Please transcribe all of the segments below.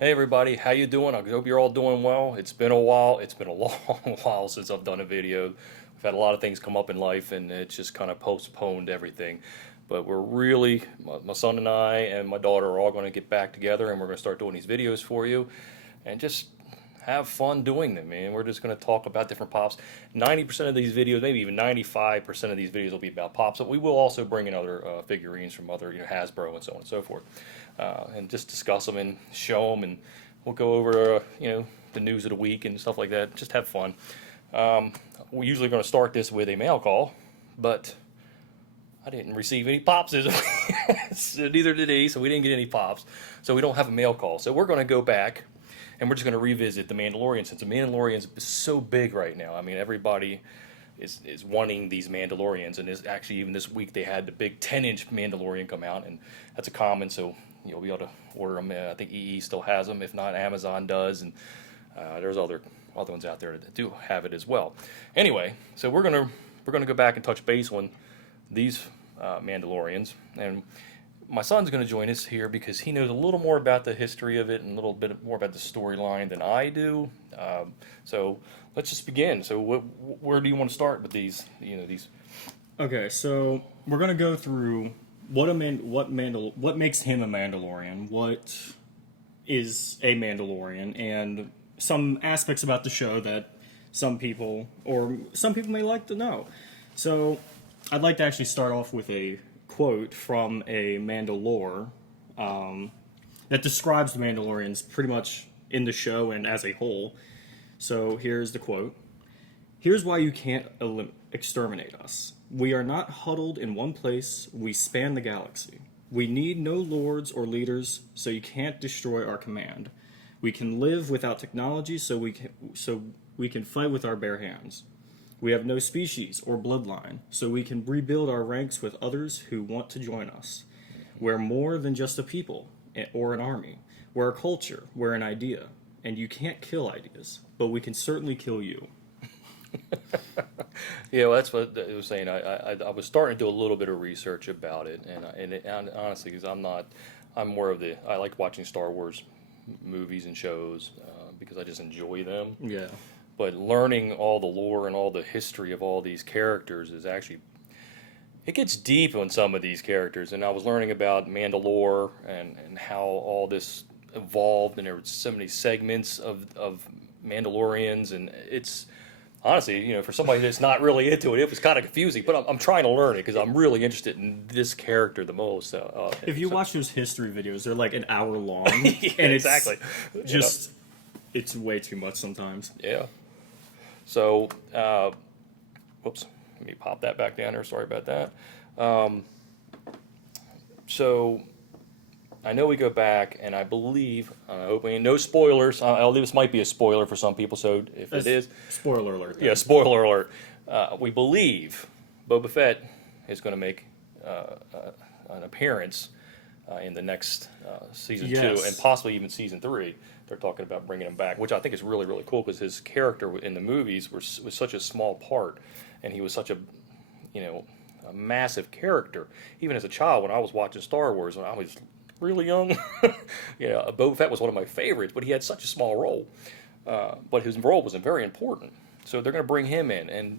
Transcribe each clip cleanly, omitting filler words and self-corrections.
Hey everybody, how you doing? I hope you're all doing well. It's been a while. It's been a long while since I've done a video. We've had a lot of things come up in life and it's just kind of postponed everything. But we're really, my son and I and my daughter are all going to get back together and we're going to start doing these videos for you and just have fun doing them, man. We're just going to talk about different pops. 90% of these videos, maybe even 95% of these videos will be about pops, but we will also bring in other figurines from other, Hasbro and so on and so forth, and just discuss them and show them, and we'll go over, the news of the week and stuff like that. Just have fun. We're usually going to start this with a mail call, but I didn't receive any pops this week. So neither did he, so we didn't get any pops. So we don't have a mail call. So we're going to go back and we're just going to revisit The Mandalorian, since The Mandalorian is so big right now. I mean, everybody is wanting these Mandalorians, and is actually even this week they had the big 10-inch Mandalorian come out, and that's a common, so you'll be able to order them. I think EE still has them, if not Amazon does, and there's other ones out there that do have it as well. Anyway, so we're gonna go back and touch base on these Mandalorians, and my son's going to join us here because he knows a little more about the history of it and a little bit more about the storyline than I do. So let's just begin. So where do you want to start with these? These. Okay, so we're gonna go through what makes him a Mandalorian, what is a Mandalorian, and some aspects about the show that some people may like to know. So I'd like to actually start off with a quote from a Mandalore that describes the Mandalorians pretty much in the show and as a whole. So here's the quote. "Here's why you can't exterminate us. We are not huddled in one place. We span the galaxy. We need no lords or leaders, so you can't destroy our command. We can live without technology, so we can fight with our bare hands. We have no species or bloodline, so we can rebuild our ranks with others who want to join us. We're more than just a people or an army. We're a culture, we're an idea, and you can't kill ideas, but we can certainly kill you." Yeah, well, that's what I was saying. I was starting to do a little bit of research about it, and honestly, because I'm more of I like watching Star Wars movies and shows because I just enjoy them. Yeah. But learning all the lore and all the history of all these characters is actually, it gets deep on some of these characters. And I was learning about Mandalore and how all this evolved, and there were so many segments of Mandalorians, and it's honestly, for somebody that's not really into it, it was kind of confusing. But I'm trying to learn it because I'm really interested in this character the most. If you watch those history videos, they're like an hour long. Yeah, and it's exactly. Just, it's way too much sometimes. Yeah. So, whoops, let me pop that back down there. Sorry about that. So, I know we go back, and I believe, hoping no spoilers. This might be a spoiler for some people, so if it is, Spoiler alert. yeah, spoiler alert. We believe Boba Fett is going to make an appearance in the next season 2, and possibly even season 3. They're talking about bringing him back, which I think is really, really cool because his character in the movies was such a small part, and he was such a massive character. Even as a child, when I was watching Star Wars, when I was really young, Boba Fett was one of my favorites, but he had such a small role. But his role was very important. So they're going to bring him in,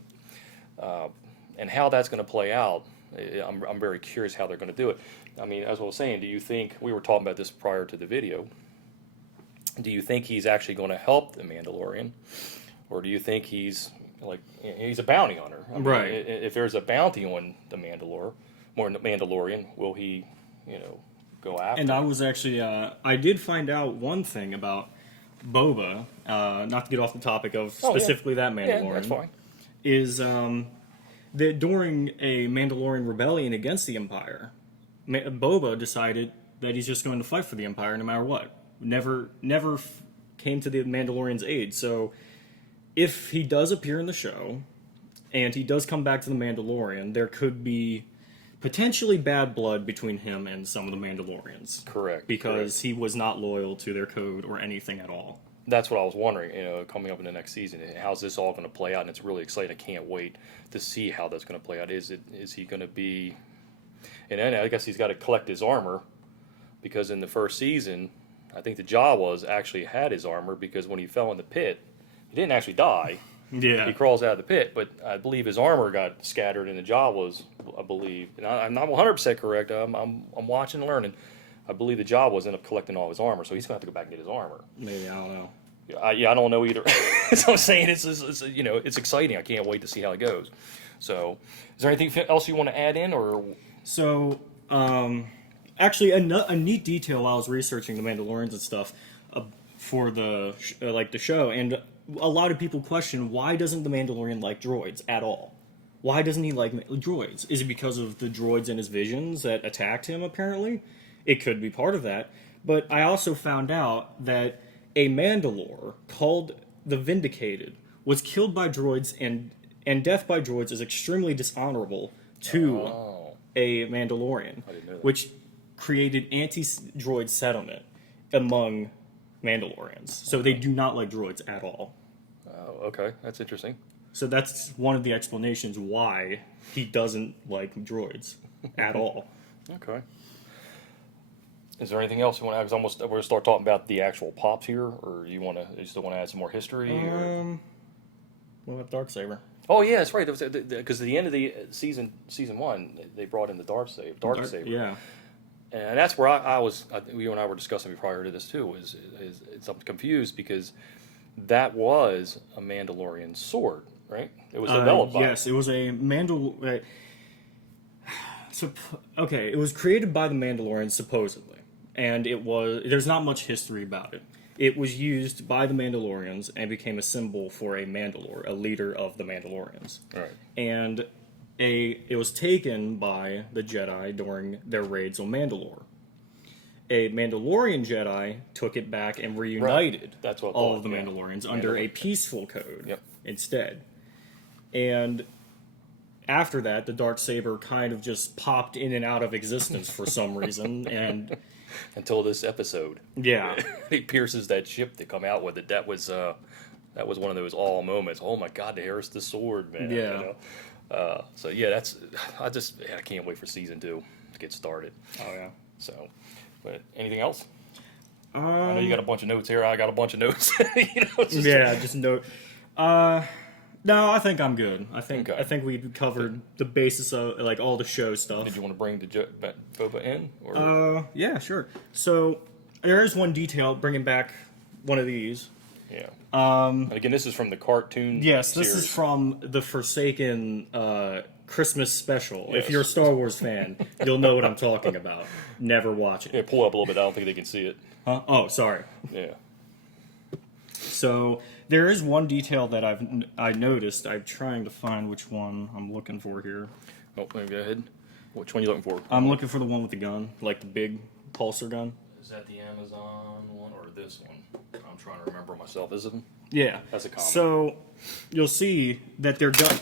and how that's going to play out, I'm very curious how they're going to do it. I mean, as I was saying, do you think, we were talking about this prior to the video, do you think he's actually going to help the Mandalorian, or do you think he's a bounty hunter? I mean, right. If there's a bounty on the Mandalorian, will he, go after? And I was actually, I did find out one thing about Boba, not to get off the topic of specifically that Mandalorian. Yeah, that's fine. Is that during a Mandalorian rebellion against the Empire, Boba decided that he's just going to fight for the Empire no matter what. Never came to the Mandalorian's aid. So if he does appear in the show, and he does come back to the Mandalorian, there could be potentially bad blood between him and some of the Mandalorians. Correct. Because he was not loyal to their code or anything at all. That's what I was wondering, coming up in the next season. How's this all going to play out? And it's really exciting. I can't wait to see how that's going to play out. Is he going to be... And then I guess he's got to collect his armor, because in the first season, I think the Jawas actually had his armor because when he fell in the pit, he didn't actually die. Yeah. He crawls out of the pit, but I believe his armor got scattered in the Jawas. I believe, and I'm not 100% correct. I'm watching and learning. I believe the Jawas end up collecting all his armor, so he's gonna have to go back and get his armor. Maybe, I don't know. I don't know either. So I'm saying it's you know, it's exciting. I can't wait to see how it goes. So, is there anything else you want to add in, or? So, actually, a neat detail while I was researching the Mandalorians and stuff for the the show, and a lot of people question why doesn't the Mandalorian like droids at all? Why doesn't he like droids? Is it because of the droids in his visions that attacked him? Apparently, it could be part of that. But I also found out that a Mandalore called the Vindicated was killed by droids, and death by droids is extremely dishonorable to a Mandalorian, which created anti-droid settlement among Mandalorians. So they do not like droids at all. Oh, okay, that's interesting. So that's one of the explanations why he doesn't like droids at all. Okay. Is there anything else you want to add? Because we're going to start talking about the actual pops here, or you still want to add some more history? What about Darksaber? Oh yeah, that's right. Because at the end of the season 1, they brought in the Darksaber. Yeah. And that's where you and I were discussing prior to this too. Is I'm confused because that was a Mandalorian sword, right? It was developed by. Yes, it was a it was created by the Mandalorians supposedly, and there's not much history about it. It was used by the Mandalorians and became a symbol for a Mandalore, a leader of the Mandalorians. Right. And it was taken by the Jedi during their raids on Mandalore. A Mandalorian Jedi took it back and reunited all of the Mandalorians under a peaceful code instead. And after that, the Darksaber kind of just popped in and out of existence for some reason, and until this episode, he pierces that ship to come out with it. That was one of those all moments. Oh my God, there's the sword, man. Yeah. You know? So yeah, I can't wait for season 2 to get started. Oh yeah. So, but anything else? I know you got a bunch of notes here. I got a bunch of notes. Just note. No, I think I'm good. I think we covered the basis of all the show stuff. Did you want to bring the Boba in? Or? Yeah, sure. So there is one detail bringing back one of these. Yeah. And again, this is from the cartoon. Yes, this series. is from the Forsaken Christmas special. Yes. If you're a Star Wars fan, you'll know what I'm talking about. Never watch it. Yeah, pull up a little bit. I don't think they can see it. Huh? Oh, sorry. Yeah. So there is one detail that I noticed. I'm trying to find which one I'm looking for here. Oh, let me go ahead. Which one are you looking for? I'm looking for the one with the gun, like the big pulsar gun. Is that the Amazon one or this one? I'm trying to remember myself. Is it? Yeah. That's a common. So you'll see that they're gun.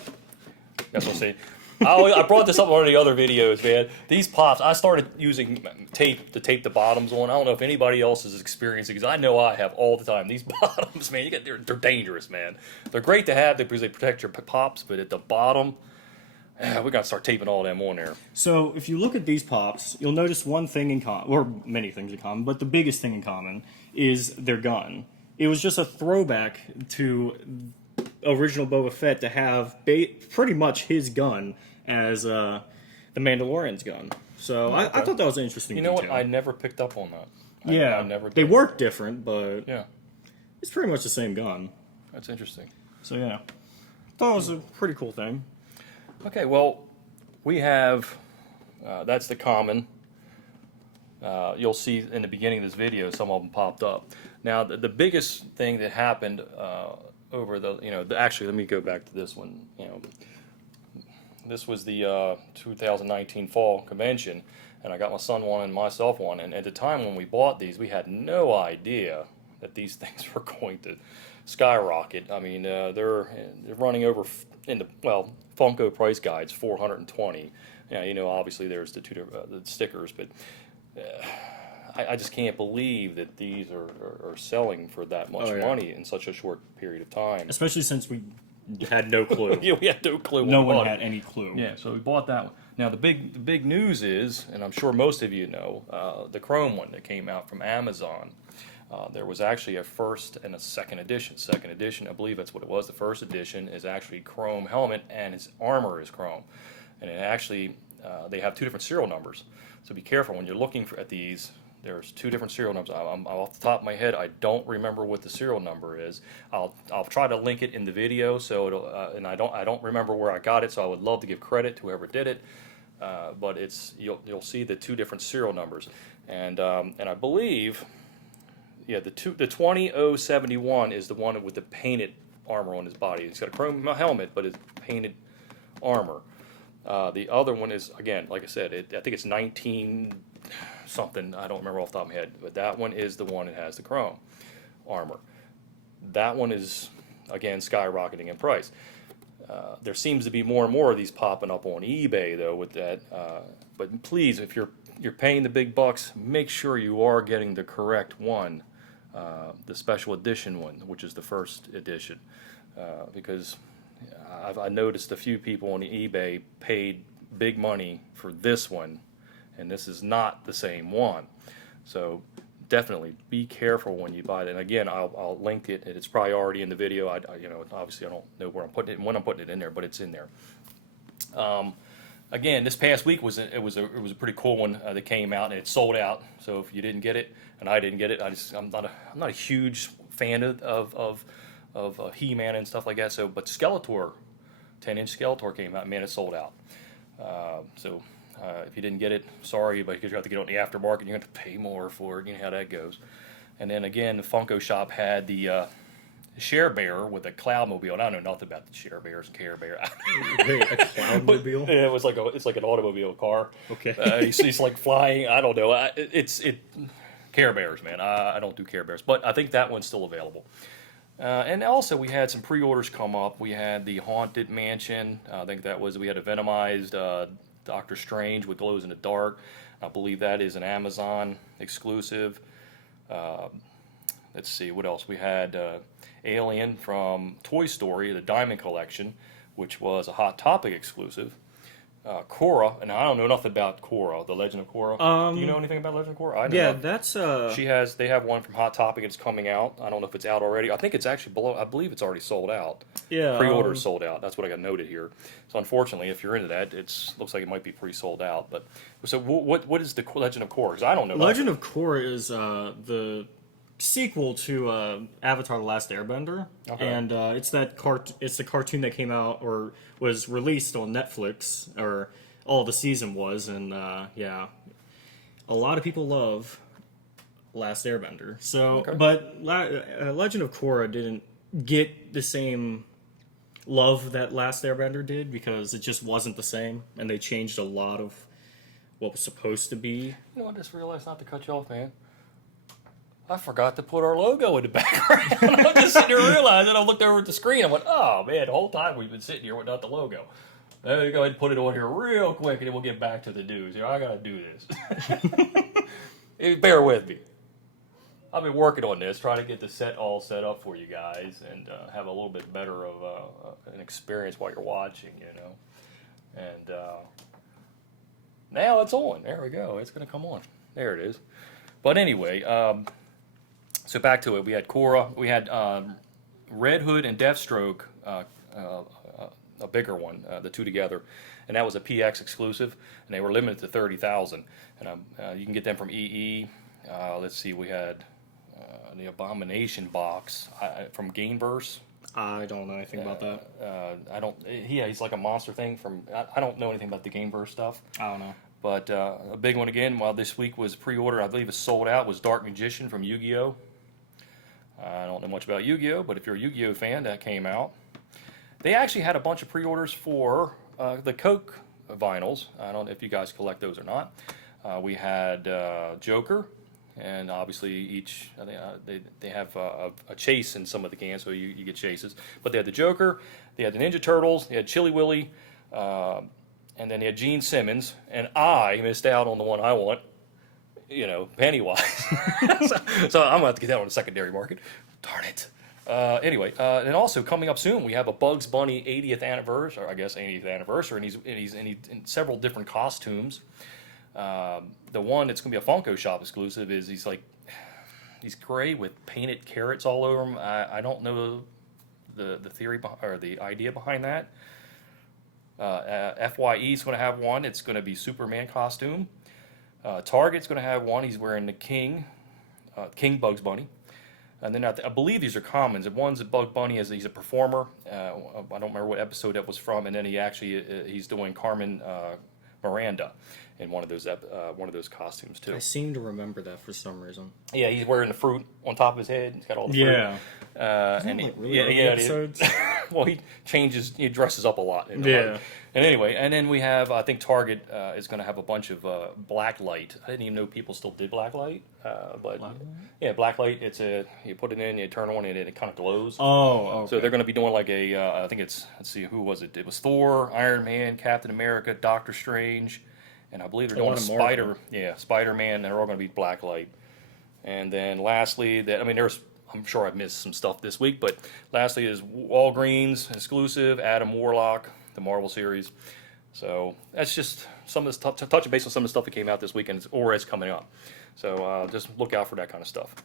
That's what I'm saying. I brought this up in one of the other videos, man. These pops, I started using tape to tape the bottoms on. I don't know if anybody else is experiencing, because I know I have all the time. These bottoms, man, they're dangerous, man. They're great to have because they protect your pops, but at the bottom, we got to start taping all them on there. So if you look at these pops, you'll notice one thing in common, or many things in common, but the biggest thing in common is their gun. It was just a throwback to original Boba Fett to have pretty much his gun as the Mandalorian's gun. So I thought that was an interesting You know detail. what? I never picked up on that. I never. They work different, but yeah, it's pretty much the same gun. That's interesting. So yeah, thought it was a pretty cool thing. Okay, well, we have that's the common. You'll see in the beginning of this video, some of them popped up. Now, the biggest thing that happened over actually, let me go back to this one. This was the 2019 fall convention, and I got my son one and myself one. And at the time when we bought these, we had no idea that these things were going to skyrocket. I mean, they're running over Funko price guides $420. Obviously there's the the stickers, but I just can't believe that these are selling for that much money in such a short period of time. Especially since we had no clue. Yeah, we had no clue. No when we one bought it. had any clue. Yeah, so we bought that one. Now the big news is, and I'm sure most of you know, the Chrome one that came out from Amazon. There was actually a first and a second edition. Second edition, I believe that's what it was. The first edition is actually Chrome helmet, and his armor is Chrome. And it actually, they have two different serial numbers. So be careful when you're looking at these. There's two different serial numbers. I'm off the top of my head, I don't remember what the serial number is. I'll try to link it in the video. So it'll, and I don't remember where I got it. So I would love to give credit to whoever did it. But it's you'll see the two different serial numbers, and I believe, yeah, the 20071 is the one with the painted armor on his body. He's got a chrome helmet, but it's painted armor. The other one is, again, like I said, I think it's 19 something. I don't remember off the top of my head, but that one is the one that has the chrome armor. That one is, again, skyrocketing in price. There seems to be more and more of these popping up on eBay though with that. But please, if you're paying the big bucks, make sure you are getting the correct one, the special edition one, which is the first edition, because I noticed a few people on eBay paid big money for this one, and this is not the same one. So definitely be careful when you buy it. And again, I'll link it. It's probably already in the video. Obviously I don't know where I'm putting it and when I'm putting it in there, but it's in there. Again, this past week was a pretty cool one that came out, and it sold out. So if you didn't get it, and I didn't get it, I'm not a huge fan of He-Man and stuff like that. So, but Skeletor, 10-inch Skeletor came out, and man, it sold out. If you didn't get it, sorry, but because you have to get it on the aftermarket, you have to pay more for it. You know how that goes. And then again, the Funko Shop had the Share Bear with a Cloudmobile. And I know nothing about the Share Bears and Care Bear. Wait, a Cloudmobile? Yeah, it's like an automobile car. Okay. He's like flying. I don't know. Care Bears, man. I don't do Care Bears, but I think that one's still available. And also we had some pre-orders come up. We had the Haunted Mansion. I think we had a Venomized Doctor Strange with glows in the dark. I believe that is an Amazon exclusive. Let's see, what else? We had Alien from Toy Story, the Diamond Collection, which was a Hot Topic exclusive. Korra, and I don't know nothing about Korra, the Legend of Korra. Do you know anything about Legend of Korra? I know Yeah, nothing. that's They have one from Hot Topic. It's coming out. I don't know if it's out already. I think it's actually below. I believe it's already sold out. Yeah. Pre-orders sold out. That's what I got noted here. So unfortunately, if you're into that, looks like it might be pre-sold out. But so what is the Legend of Korra? Because I don't know. Legend of Korra is the sequel to Avatar: The Last Airbender, Okay. and it's the cartoon that came out or was released on Netflix, or all the season was, and yeah, a lot of people love Last Airbender. So, Okay. but Legend of Korra didn't get the same love that Last Airbender did because it just wasn't the same, and they changed a lot of what was supposed to be. You know, I just realized, not to cut you off, man. I forgot to put our logo in the background. I'm just sitting here realizing. I looked over at the screen. I went, oh man, the whole time we've been sitting here without the logo. Let me go ahead and put it on here real quick, and then we'll get back to the news. I gotta do this. Bear with me. I've been working on this, trying to get the set all set up for you guys, and have a little bit better of an experience while you're watching, you know. And now it's on. There we go. It's gonna come on. There it is. But anyway, so back to it. We had Korra. We had Red Hood and Deathstroke, a bigger one, the two together, and that was a PX exclusive, and they were limited to 30,000. And you can get them from EE. Let's see, we had the Abomination box from Gainverse. I don't know anything about that. He's like a monster thing from. I don't know anything about the Gameverse stuff. I don't know. But a big one again, while this week was pre-order, I believe it's sold out, was Dark Magician from Yu-Gi-Oh! I don't know much about Yu-Gi-Oh!, but if you're a Yu-Gi-Oh! Fan, that came out. They actually had a bunch of pre-orders for the Coke vinyls. I don't know if you guys collect those or not. We had Joker, and obviously they have a chase in some of the cans, so you get chases. But they had the Joker, they had the Ninja Turtles, they had Chili Willy, and then they had Gene Simmons, and I missed out on the one I want, you know, Pennywise. so I'm going to have to get that on the secondary market. Darn it. Anyway, and also coming up soon, we have a Bugs Bunny 80th anniversary, or I guess 80th anniversary, and he's in several different costumes. The one that's going to be a Funko Shop exclusive is he's gray with painted carrots all over him. I don't know the theory or the idea behind that. FYE is going to have one. It's going to be Superman costume. Target's going to have one. He's wearing the King Bugs Bunny. And then I believe these are commons. One's a Bug Bunny, he's a performer. I don't remember what episode that was from. And then he's doing Carmen Miranda in one of those costumes too. I seem to remember that for some reason. Yeah, he's wearing the fruit on top of his head. He's got all the fruit. Yeah. Episodes? Well, he dresses up a lot. And anyway, and then we have, I think Target is going to have a bunch of black light. I didn't even know people still did black light, but yeah, black light. You put it in, you turn on it, and it kind of glows. Oh, okay. So they're going to be doing like I think let's see, who was it? It was Thor, Iron Man, Captain America, Doctor Strange, and I believe they're doing Spider-Man. They're all going to be black light. And then lastly, I'm sure I've missed some stuff this week, but lastly is Walgreens exclusive, Adam Warlock, the Marvel series. So that's just some of the stuff, touching base on some of the stuff that came out this weekend or is coming up. So just look out for that kind of stuff.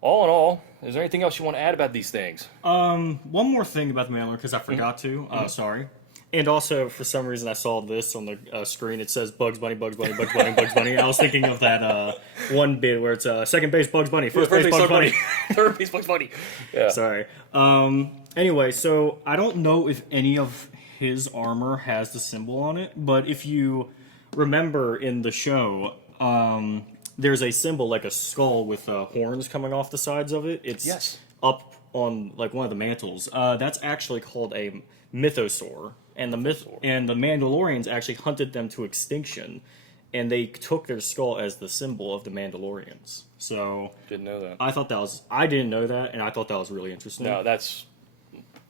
All in all, is there anything else you want to add about these things? One more thing about the Mandalorian, because I forgot to. Sorry. And also, for some reason, I saw this on the screen. It says Bugs Bunny, Bugs Bunny, Bugs Bunny, Bugs Bunny. I was thinking of that one bit where it's second base Bugs Bunny, first base Bugs Bunny. Third base Bugs Bunny. Yeah. Sorry. Anyway, so I don't know if any of his armor has the symbol on it, but if you remember in the show, there's a symbol like a skull with horns coming off the sides of it. It's up on like one of the mantles. That's actually called a mythosaur. And the Mandalorians actually hunted them to extinction, and they took their skull as the symbol of the Mandalorians. So didn't know that. I didn't know that, and I thought that was really interesting. No, that's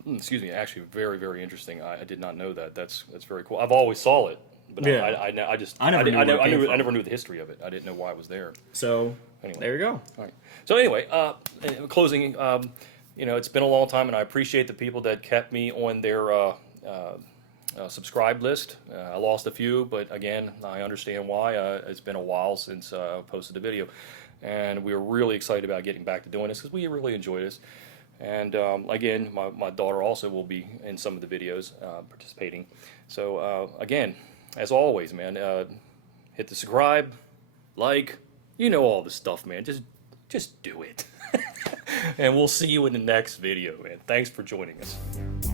actually very, very interesting. I did not know that. That's very cool. I've always saw it, but I never knew the history of it. I didn't know why it was there. So anyway, there you go. All right. So anyway, closing. It's been a long time, and I appreciate the people that kept me on their subscribe list. I lost a few, but again, I understand why. It's been a while since I posted a video, and we were really excited about getting back to doing this because we really enjoy this. And again, my daughter also will be in some of the videos participating. So again, as always, man, hit the subscribe, like, all the stuff, man. Just do it. And we'll see you in the next video, man. Thanks for joining us.